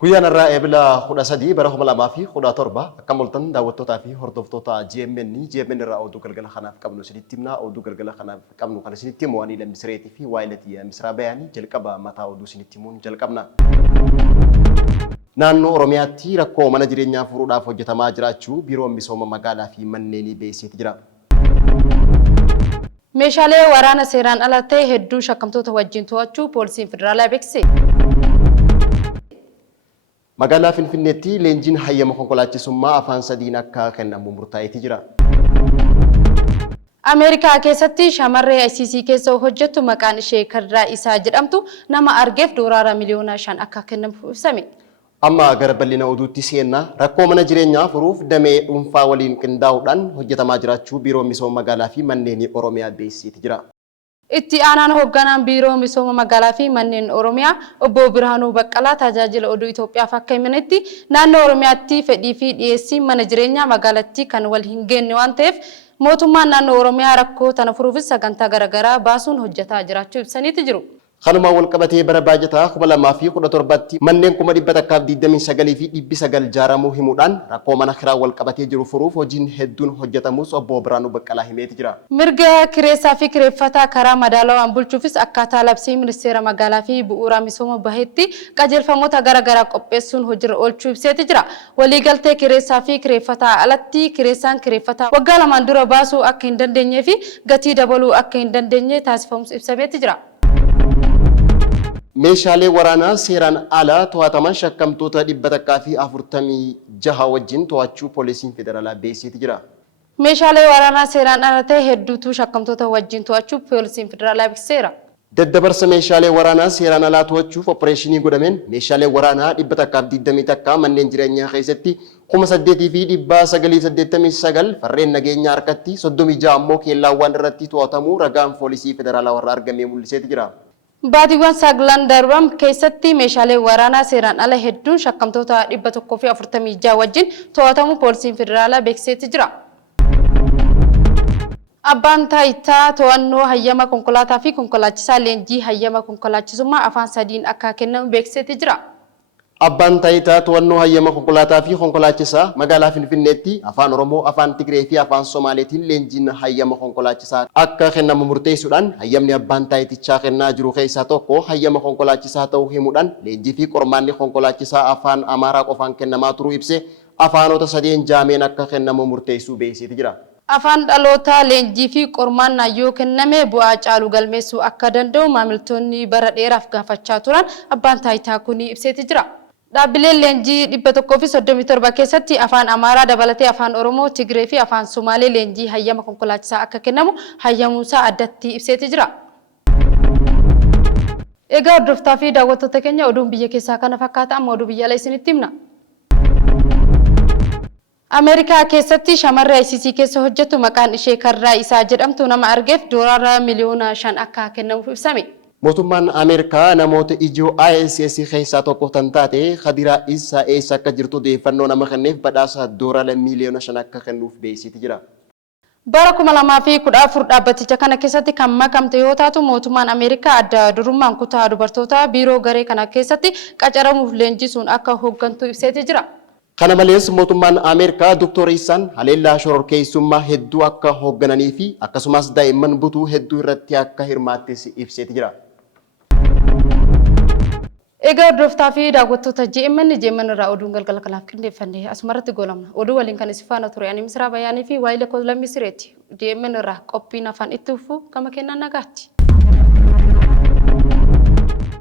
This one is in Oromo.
Guyyaan irraa eebila 13 bara 2017 akka mul'atan daawwattootaa fi hordoftoota GMN irraa oduu galgala kanaaf qabnu isinitti himna. Oduu galgala kanaaf qabnu kan isinitti himu waan lammiireetii fi waayilatii misraa bayaanii jalqaba mataa oduu isinitti himuun jalqabna. Naannoo Oromiyaatti rakkoo mana jireenyaa furuudhaaf hojjetamaa jiraachuu biiroon misooma magaalaa fi manneenii beeksisee jira. Meeshaalee waraana seeraan ala ta'e hedduu shakkamtoota wajjin to'achuu poolisiin federaalaa beeksise. Magaalaa Finfinneetti leenjiin hayyama konkolaachisummaa afaan sadiin akka kennamu murtaa'eeti jira. Ameerikaa keessatti shamarree ICC keessa hojjettu maqaan ishee Kadraa Isaa jedhamtu nama argeef doolaara miliyoona 5 akka kennamu ibsame. Amma gara bal'ina oduutti seenna rakkoo mana jireenyaa furuuf damee dhuunfaa waliin qindaa'uudhaan hojjetamaa jiraachuu biiroo misooma magaalaa fi manneen Oromiyaa beeksisee jira. Itti aanaan hoogganaan biiroo misooma magaalaa fi manneen Oromiyaa obbo Birhaanuu Baqqalaa tajaajila oduu Itoophiyaaf akka himanitti naannoo Oromiyaatti fedhii fi dhiyeessii mana jireenyaa magaalattii kan wal hin geenye waan ta'eef mootummaan naannoo Oromiyaa rakkoo tana furuufis sagantaa garaagaraa baasuun hojjetaa jiraachuu ibsaniiti jiru. Kanuma wal qabatee bara baajataa 2017tti manneen 129 fi 900 ijaaramuu himuudhaan rakkoo mana kiraa wal qabatee jiru furuuf hojiin hedduun hojjetamus obbo Birhaanuu Baqqalaa himeeti jira. Mirga kireessaa fi kireeffataa karaa madaalawaan bulchuufis akkaataa labsii ministeera magaalaa fi bu'uura misooma baheetti qajeelfamoota garaagaraa qopheessuun hojiirra oolchuu ibseeti jira. Waliigaltee kireessaa fi kireeffataa alatti kireessaan kireeffataa waggaa 2 dura baasuu akka hin dandeenyee fi gatii dabaluu akka hin dandeenye taasifamus ibsameeti jira. Meeshaalee waraanaa seeraan alaa to'ataman shakkamtoota 146 wajjin to'achuu poolisiin federaalaa beeksisee jira. Meeshaalee waraanaa seeraan ala ta'e hedduutu shakkamtoota wajjin to'achuu poolisiin federaalaa beeksiseera. Daddabarsa meeshaalee waraanaa seeraan alaa to'achuuf opereeshinii godhameen meeshaalee waraanaa 121 manneen jireenyaa keessatti 8,989 farreen nageenyaa harkatti 36 ammoo keellaawwan irratti to'atamuu ragaan poolisii federaalaa warra argamee mul'iseeti jira. Baatiiwwan saglan darban keessatti meeshaalee waraanaa seeraan ala hedduun shakkamtoota 146 wajjin to'atamuu poolisiin federaalaa beeksiseeti jira. Abbaan taayitaa to'annoo hayyama konkolaataa fi konkolaachisaa leenjii hayyama konkolaachisummaa afaan sadiin akka kennamu beeksiseeti jira. Abbaan taayitaa to'annoo hayyama konkolaataa fi konkolaachisaa magaalaa Finfinneetti afaan Oromoo, afaan Tigree fi afaan Somaaleetiin leenjiin hayyama konkolaachisaa akka kennamu murteessuudhaan hayyamni abbaan taayitichaa kennaa jiru keessaa tokko hayyama konkolaachisaa ta'uu himuudhaan leenjii fi qormaanni konkolaachisaa afaan Amaaraa qofaan kennamaa turuu ibsee afaanota sadeen jaameen akka kennamu murteessuu beeksiseeti jira. Afaan dhaloota leenjii fi qormaannaa yoo kenname bu'aa caalu galmeessuu akka danda'u maamiltoonni bara dheeraaf gaafachaa turan abbaan taayitaa kun ibseeti jira. Dhaabbileen leenjii 137 keessatti afaan Amaaraa dabalatee afaan Oromoo, Tigree fi afaan Somaalee leenjii hayyama konkolaachisaa akka kennamu hayyamuusaa addatti ibseeti jira. Egaa hordoftoota fi daawwattoota keenya oduun biyya keessaa kana fakkaata amma oduu biyya alaa isinitti himna. Ameerikaa keessatti shamarree ICC keessa hojjettu maqaan ishee Kadraa Isaa jedhamtu nama argeef doolaara miliyoona 5 akka kennamuuf ibsame. Mootummaan Ameerikaa namoota ijoo ISS keessaa tokko tan taate Kadiraa Isaa eessa akka jirtu odeeffannoo nama kenneef badhaasa doolaara miliyoona 5 akka kennuuf beeksiseeti jira. Bara 2014 dhaabbaticha kana keessatti kan makamte yoo taatu mootummaan Ameerikaa adda durummaan kutaa dubartoota biiroo garee kana keessatti qacaramuuf leenjisuun akka hooggantu ibseeti jira. Kana malees mootummaan Ameerikaa Dr. Isaan haleellaa shororkeessummaa hedduu akka hooggananii fi akkasumas daa'imman butuu hedduu irratti akka hirmaattis ibseeti jira. Egaa hordoftoota fi daawwattoota GMN irraa oduun galgala kanaaf qindeeffannee asumarratti goolabna. Oduu waliin kan isin faana ture ani Misraa Bayaanii fi waayila Koolaa Misireeti. GMN irraa qophiin afaan itti fufuu gama kennaan nagaatti.